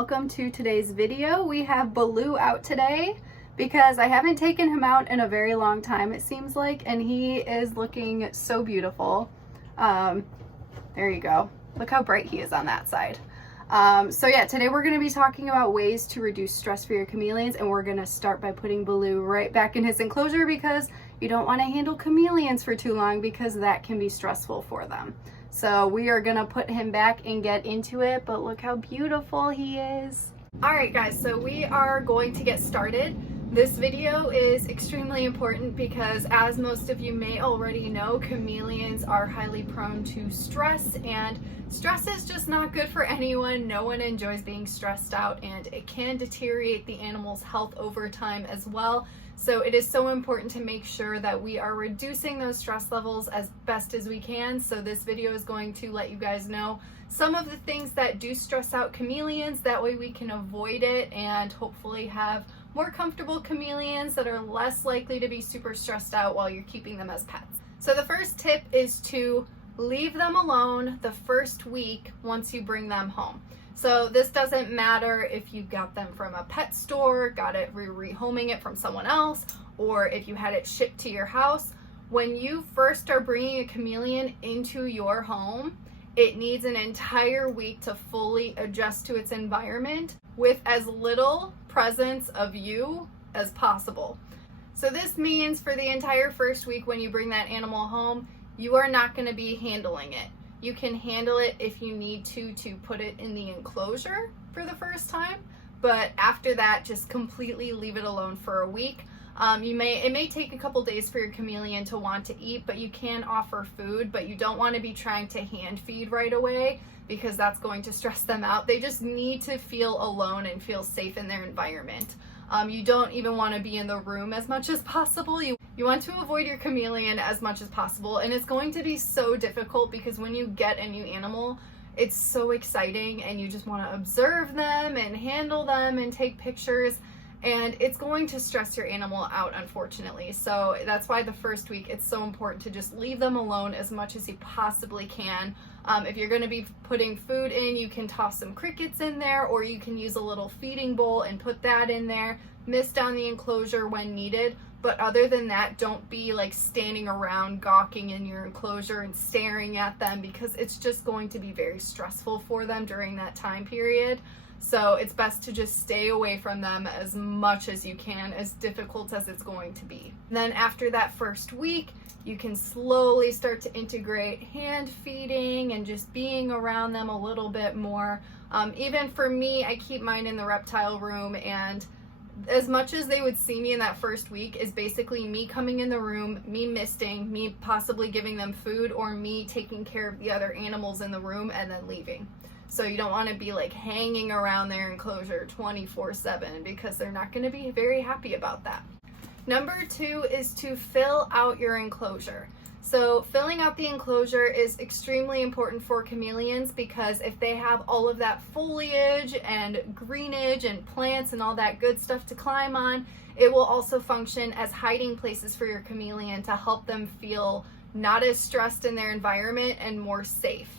welcome to today's video. We have Baloo out today because I haven't taken him out in a very long time, it seems like, and he is looking so beautiful. There you go. Look how bright he is on that side. So yeah, today we're going to be talking about ways to reduce stress for your chameleons, and we're going to start by putting Baloo right back in his enclosure because you don't want to handle chameleons for too long because that can be stressful for them. So we are gonna put him back and get into it, but look how beautiful he is. All right guys, so we are going to get started. This video is extremely important because, as most of you may already know, chameleons are highly prone to stress, and stress is just not good for anyone. No one enjoys being stressed out, and it can deteriorate the animal's health over time as well. So it is so important to make sure that we are reducing those stress levels as best as we can. So this video is going to let you guys know some of the things that do stress out chameleons. That way we can avoid it and hopefully have more comfortable chameleons that are less likely to be super stressed out while you're keeping them as pets. So the first tip is to leave them alone the first week once you bring them home. So this doesn't matter if you got them from a pet store, got it rehoming it from someone else, or if you had it shipped to your house. When you first are bringing a chameleon into your home, it needs an entire week to fully adjust to its environment with as little presence of you as possible. So this means for the entire first week when you bring that animal home, you are not going to be handling it. You can handle it if you need to put it in the enclosure for the first time, but after that, just completely leave it alone for a week. It may take a couple days for your chameleon to want to eat, but you can offer food, but you don't want to be trying to hand feed right away because that's going to stress them out. They just need to feel alone and feel safe in their environment. You don't even want to be in the room as much as possible. You want to avoid your chameleon as much as possible, and it's going to be so difficult because when you get a new animal, it's so exciting and you just want to observe them and handle them and take pictures, and it's going to stress your animal out, unfortunately. So that's why the first week it's so important to just leave them alone as much as you possibly can. If you're going to be putting food in, you can toss some crickets in there, or you can use a little feeding bowl and put that in there, mist down the enclosure when needed. But other than that, don't be like standing around gawking in your enclosure and staring at them because it's just going to be very stressful for them during that time period. So it's best to just stay away from them as much as you can, as difficult as it's going to be. Then after that first week, you can slowly start to integrate hand feeding and just being around them a little bit more. Even for me, I keep mine in the reptile room, and as much as they would see me in that first week is basically me coming in the room, me misting, me possibly giving them food, or me taking care of the other animals in the room and then leaving. So you don't want to be like hanging around their enclosure 24/7 because they're not going to be very happy about that. Number 2 is to fill out your enclosure. So filling out the enclosure is extremely important for chameleons because if they have all of that foliage and greenage and plants and all that good stuff to climb on, it will also function as hiding places for your chameleon to help them feel not as stressed in their environment and more safe.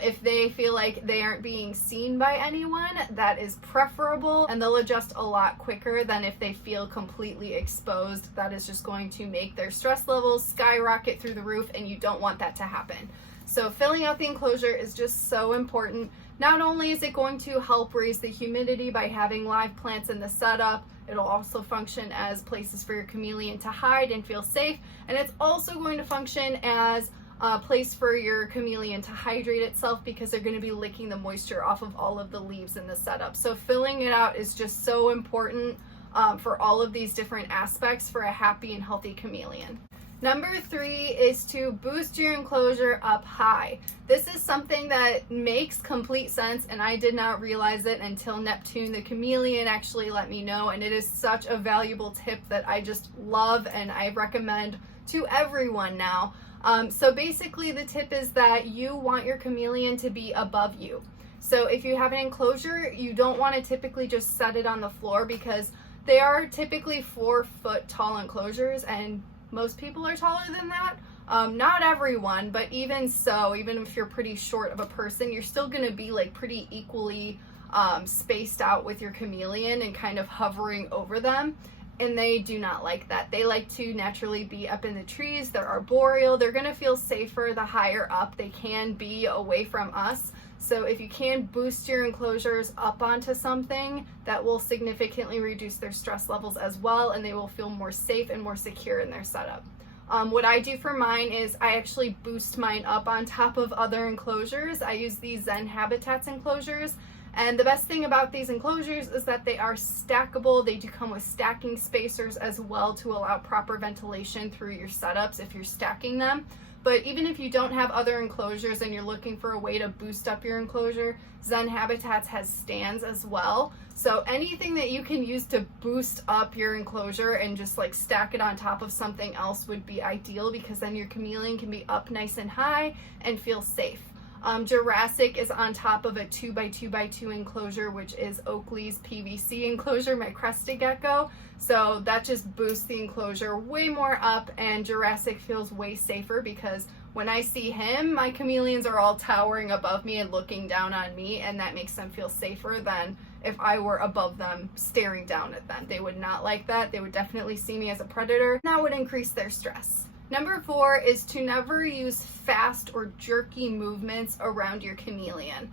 If they feel like they aren't being seen by anyone, that is preferable, and they'll adjust a lot quicker than if they feel completely exposed. That is just going to make their stress levels skyrocket through the roof, and you don't want that to happen. So filling out the enclosure is just so important. Not only is it going to help raise the humidity by having live plants in the setup, it'll also function as places for your chameleon to hide and feel safe, and it's also going to function as a place for your chameleon to hydrate itself because they're going to be licking the moisture off of all of the leaves in the setup. So filling it out is just so important for all of these different aspects for a happy and healthy chameleon. Number 3 is to boost your enclosure up high. This is something that makes complete sense, and I did not realize it until Neptune the chameleon actually let me know, and it is such a valuable tip that I just love and I recommend to everyone now. So basically the tip is that you want your chameleon to be above you. So if you have an enclosure, you don't want to typically just set it on the floor because they are typically 4-foot tall enclosures, and most people are taller than that. Not everyone, but even so, even if you're pretty short of a person, you're still going to be like pretty equally spaced out with your chameleon and kind of hovering over them. And they do not like that. They like to naturally be up in the trees. They're arboreal. They're gonna feel safer the higher up they can be away from us. So if you can boost your enclosures up onto something, that will significantly reduce their stress levels as well, and they will feel more safe and more secure in their setup. What I do for mine is I actually boost mine up on top of other enclosures. I use these Zen Habitats enclosures. And the best thing about these enclosures is that they are stackable. They do come with stacking spacers as well to allow proper ventilation through your setups if you're stacking them. But even if you don't have other enclosures and you're looking for a way to boost up your enclosure, Zen Habitats has stands as well. So anything that you can use to boost up your enclosure and just like stack it on top of something else would be ideal, because then your chameleon can be up nice and high and feel safe. Jurassic is on top of a 2x2x2 enclosure, which is Oakley's PVC enclosure, my crested gecko. So that just boosts the enclosure way more up, and Jurassic feels way safer because when I see him, my chameleons are all towering above me and looking down on me, and that makes them feel safer than if I were above them staring down at them. They would not like that. They would definitely see me as a predator. That would increase their stress. Number 4 is to never use fast or jerky movements around your chameleon.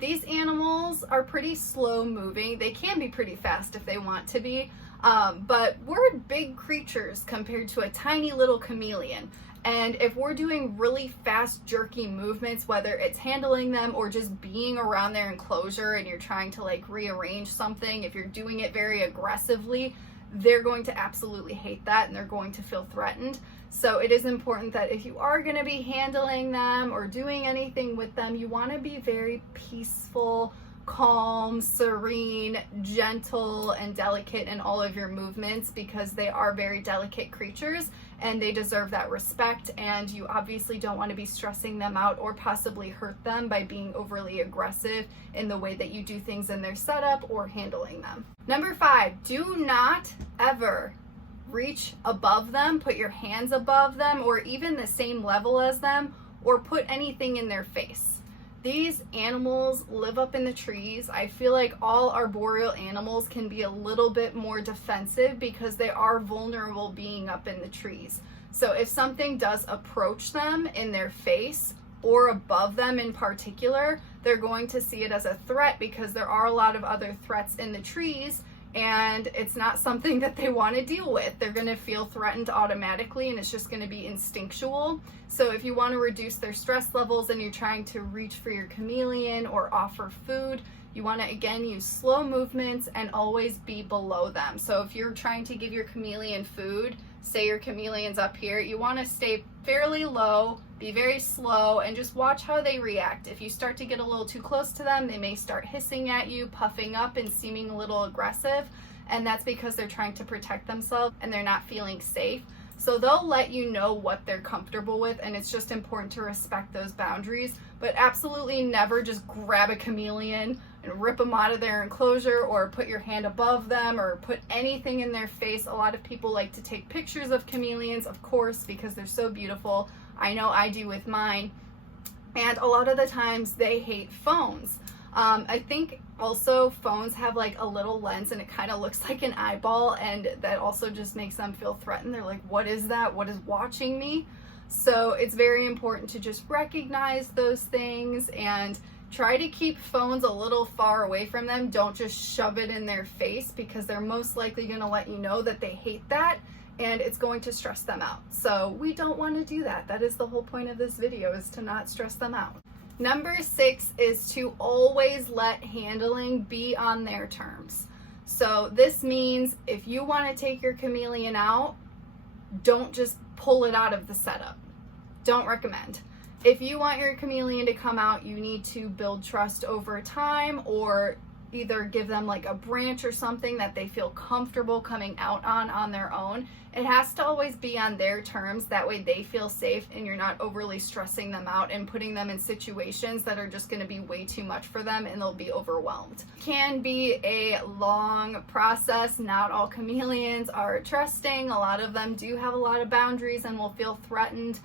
These animals are pretty slow moving. They can be pretty fast if they want to be, but we're big creatures compared to a tiny little chameleon. And if we're doing really fast, jerky movements, whether it's handling them or just being around their enclosure and you're trying to like rearrange something, if you're doing it very aggressively, they're going to absolutely hate that and they're going to feel threatened. So it is important that if you are going to be handling them or doing anything with them, you want to be very peaceful, calm, serene, gentle, and delicate in all of your movements, because they are very delicate creatures and they deserve that respect, and you obviously don't want to be stressing them out or possibly hurt them by being overly aggressive in the way that you do things in their setup or handling them. Number 5, do not ever reach above them, put your hands above them or even the same level as them, or put anything in their face. These animals live up in the trees. I feel like all arboreal animals can be a little bit more defensive because they are vulnerable being up in the trees. So if something does approach them in their face or above them in particular, they're going to see it as a threat because there are a lot of other threats in the trees, and it's not something that they want to deal with. They're going to feel threatened automatically, and it's just going to be instinctual. So if you want to reduce their stress levels and you're trying to reach for your chameleon or offer food, you want to again use slow movements and always be below them. So if you're trying to give your chameleon food, say your chameleon's up here, you want to stay fairly low, be very slow, and just watch how they react. If you start to get a little too close to them, they may start hissing at you, puffing up, and seeming a little aggressive, and that's because they're trying to protect themselves and they're not feeling safe. So they'll let you know what they're comfortable with, and it's just important to respect those boundaries, but absolutely never just grab a chameleon and rip them out of their enclosure or put your hand above them or put anything in their face. A lot of people like to take pictures of chameleons, of course, because they're so beautiful. I know I do with mine. And a lot of the times they hate phones. I think also phones have like a little lens and it kind of looks like an eyeball, and that also just makes them feel threatened. They're like, what is that? What is watching me? So it's very important to just recognize those things and try to keep phones a little far away from them. Don't just shove it in their face, because they're most likely going to let you know that they hate that, and it's going to stress them out. So we don't want to do that. That is the whole point of this video, is to not stress them out. Number 6 is to always let handling be on their terms. So this means if you want to take your chameleon out, don't just pull it out of the setup. Don't recommend. If you want your chameleon to come out, you need to build trust over time, or either give them like a branch or something that they feel comfortable coming out on their own. It has to always be on their terms. That way they feel safe and you're not overly stressing them out and putting them in situations that are just going to be way too much for them and they'll be overwhelmed. It can be a long process. Not all chameleons are trusting. A lot of them do have a lot of boundaries and will feel threatened.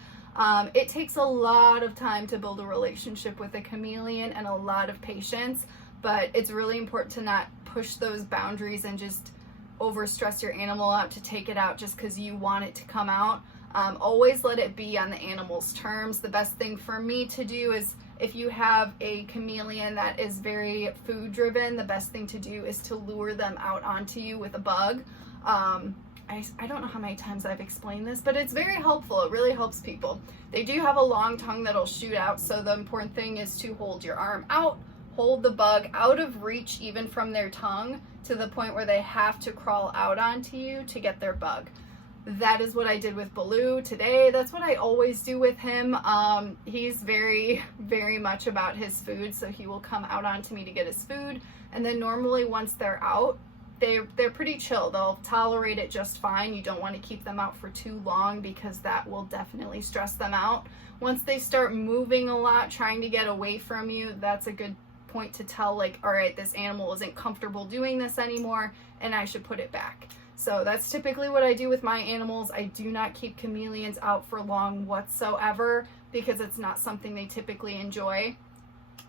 It takes a lot of time to build a relationship with a chameleon and a lot of patience. but it's really important to not push those boundaries and just overstress your animal out to take it out just because you want it to come out. Always let it be on the animal's terms. The best thing for me to do is, if you have a chameleon that is very food driven, the best thing to do is to lure them out onto you with a bug. I don't know how many times I've explained this, but it's very helpful. It really helps people. They do have a long tongue that'll shoot out, so the important thing is to hold your arm out, hold the bug out of reach even from their tongue to the point where they have to crawl out onto you to get their bug. That is what I did with Baloo today. That's what I always do with him. He's very, very much about his food, so he will come out onto me to get his food. And then normally once they're out, they're pretty chill. They'll tolerate it just fine. You don't want to keep them out for too long because that will definitely stress them out. Once they start moving a lot, trying to get away from you, that's a good point to tell, like, all right, this animal isn't comfortable doing this anymore and I should put it back. So that's typically what I do with my animals. I do not keep chameleons out for long whatsoever because it's not something they typically enjoy.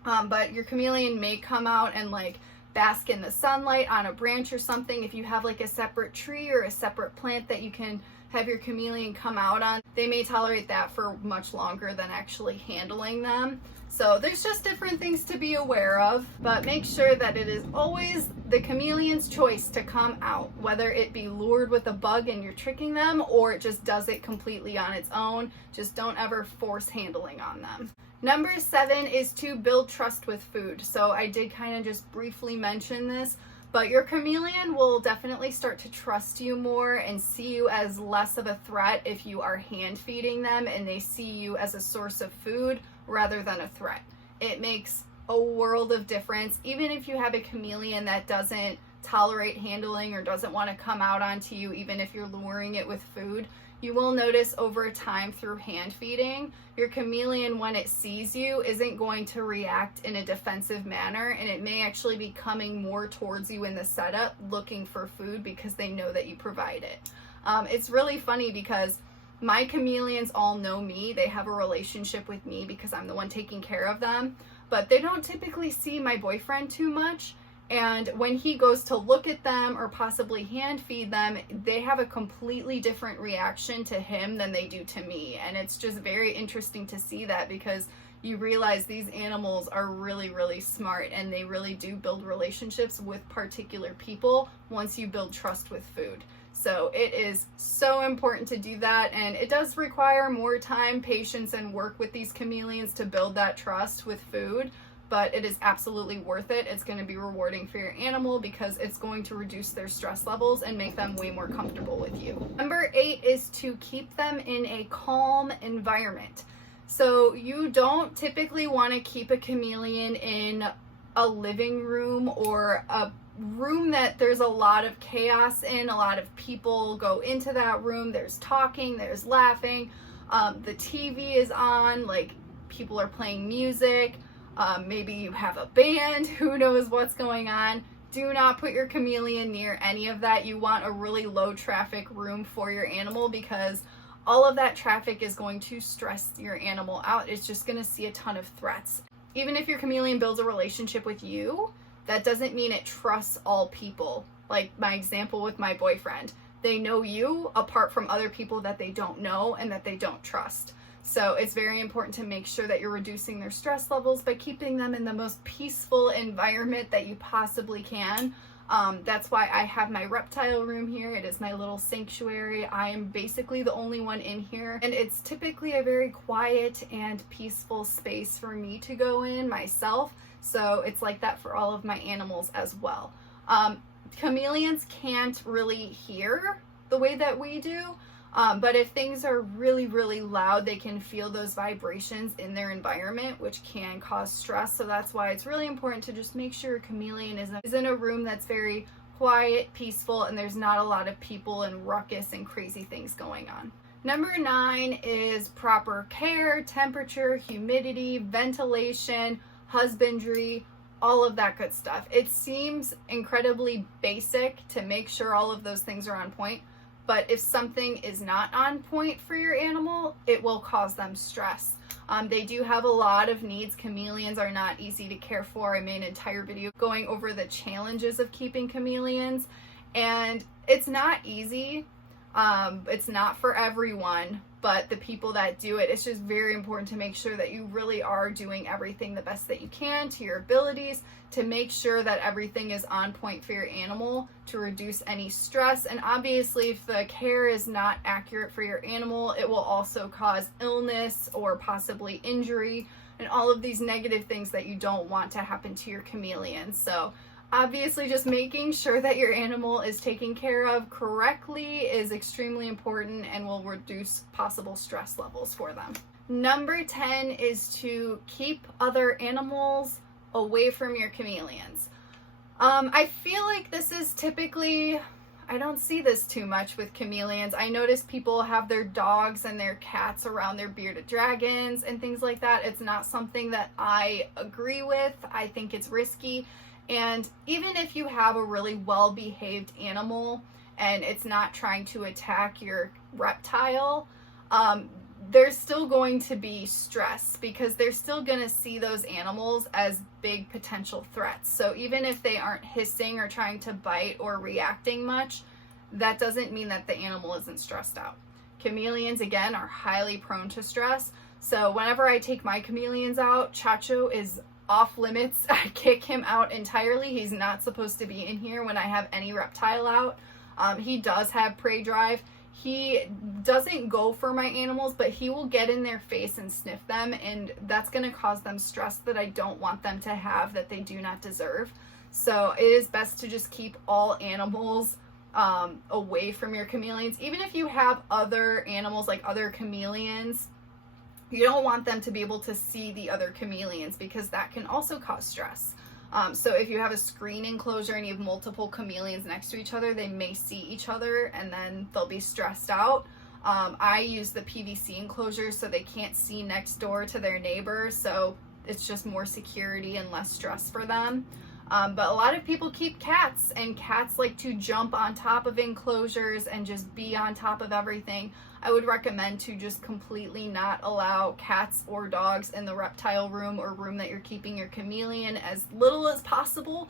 But your chameleon may come out and like bask in the sunlight on a branch or something. If you have like a separate tree or a separate plant that you can have your chameleon come out on, they may tolerate that for much longer than actually handling them. So there's just different things to be aware of, but make sure that it is always the chameleon's choice to come out, whether it be lured with a bug and you're tricking them or it just does it completely on its own. Just don't ever force handling on them. Number 7 is to build trust with food. So I did kind of just briefly mention this, but your chameleon will definitely start to trust you more and see you as less of a threat if you are hand feeding them and they see you as a source of food rather than a threat. It makes a world of difference. Even if you have a chameleon that doesn't tolerate handling or doesn't want to come out onto you, even if you're luring it with food, you will notice over time through hand feeding, your chameleon, when it sees you, isn't going to react in a defensive manner, and it may actually be coming more towards you in the setup looking for food because they know that you provide it. It's really funny because my chameleons all know me. They have a relationship with me because I'm the one taking care of them, but they don't typically see my boyfriend too much. And when he goes to look at them or possibly hand feed them, they have a completely different reaction to him than they do to me. And it's just very interesting to see that because you realize these animals are really, really smart and they really do build relationships with particular people once you build trust with food. So it is so important to do that, and it does require more time, patience, and work with these chameleons to build that trust with food. But it is absolutely worth it. It's going to be rewarding for your animal because it's going to reduce their stress levels and make them way more comfortable with you. Number 8 is to keep them in a calm environment. So you don't typically want to keep a chameleon in a living room or a room that there's a lot of chaos in. A lot of people go into that room. There's talking, there's laughing. The TV is on, like people are playing music. Maybe you have a band, who knows what's going on. Do not put your chameleon near any of that. You want a really low traffic room for your animal because all of that traffic is going to stress your animal out. It's just going to see a ton of threats. Even if your chameleon builds a relationship with you, that doesn't mean it trusts all people. Like my example with my boyfriend. They know you apart from other people that they don't know and that they don't trust. So it's very important to make sure that you're reducing their stress levels by keeping them in the most peaceful environment that you possibly can. That's why I have my reptile room here. It is my little sanctuary. I am basically the only one in here, and it's typically a very quiet and peaceful space for me to go in myself. So it's like that for all of my animals as well. Chameleons can't really hear the way that we do. But if things are really, really loud, they can feel those vibrations in their environment, which can cause stress. So that's why it's really important to just make sure a chameleon is in a room that's very quiet, peaceful, and there's not a lot of people and ruckus and crazy things going on. Number 9 is proper care, temperature, humidity, ventilation, husbandry, all of that good stuff. It seems incredibly basic to make sure all of those things are on point. But if something is not on point for your animal, it will cause them stress. They do have a lot of needs. Chameleons are not easy to care for. I made an entire video going over the challenges of keeping chameleons, and it's not easy. It's not for everyone, but the people that do it, it's just very important to make sure that you really are doing everything the best that you can to your abilities to make sure that everything is on point for your animal to reduce any stress. And obviously, if the care is not accurate for your animal, it will also cause illness or possibly injury and all of these negative things that you don't want to happen to your chameleon. So obviously, just making sure that your animal is taken care of correctly is extremely important and will reduce possible stress levels for them. Number 10 is to keep other animals away from your chameleons. I feel like this is typically, I don't see this too much with chameleons. I notice people have their dogs and their cats around their bearded dragons and things like that. It's not something that I agree with. I think it's risky. And even if you have a really well-behaved animal and it's not trying to attack your reptile, there's still going to be stress because they're still going to see those animals as big potential threats. So even if they aren't hissing or trying to bite or reacting much, that doesn't mean that the animal isn't stressed out. Chameleons, again, are highly prone to stress. So whenever I take my chameleons out, Chacho is off limits. I kick him out entirely. He's not supposed to be in here when I have any reptile out. He does have prey drive. He doesn't go for my animals, but he will get in their face and sniff them, and that's going to cause them stress that I don't want them to have, that they do not deserve. So it is best to just keep all animals away from your chameleons. Even if you have other animals, like other chameleons, you don't want them to be able to see the other chameleons because that can also cause stress. So if you have a screen enclosure and you have multiple chameleons next to each other, they may see each other and then they'll be stressed out. I use the PVC enclosure so they can't see next door to their neighbor, so it's just more security and less stress for them. But a lot of people keep cats, and cats like to jump on top of enclosures and just be on top of everything. I would recommend to just completely not allow cats or dogs in the reptile room or room that you're keeping your chameleon as little as possible,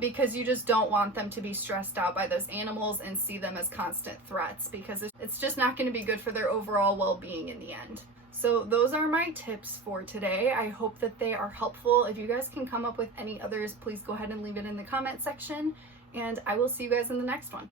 because you just don't want them to be stressed out by those animals and see them as constant threats, because it's just not going to be good for their overall well-being in the end. So those are my tips for today. I hope that they are helpful. If you guys can come up with any others, please go ahead and leave it in the comment section, and I will see you guys in the next one.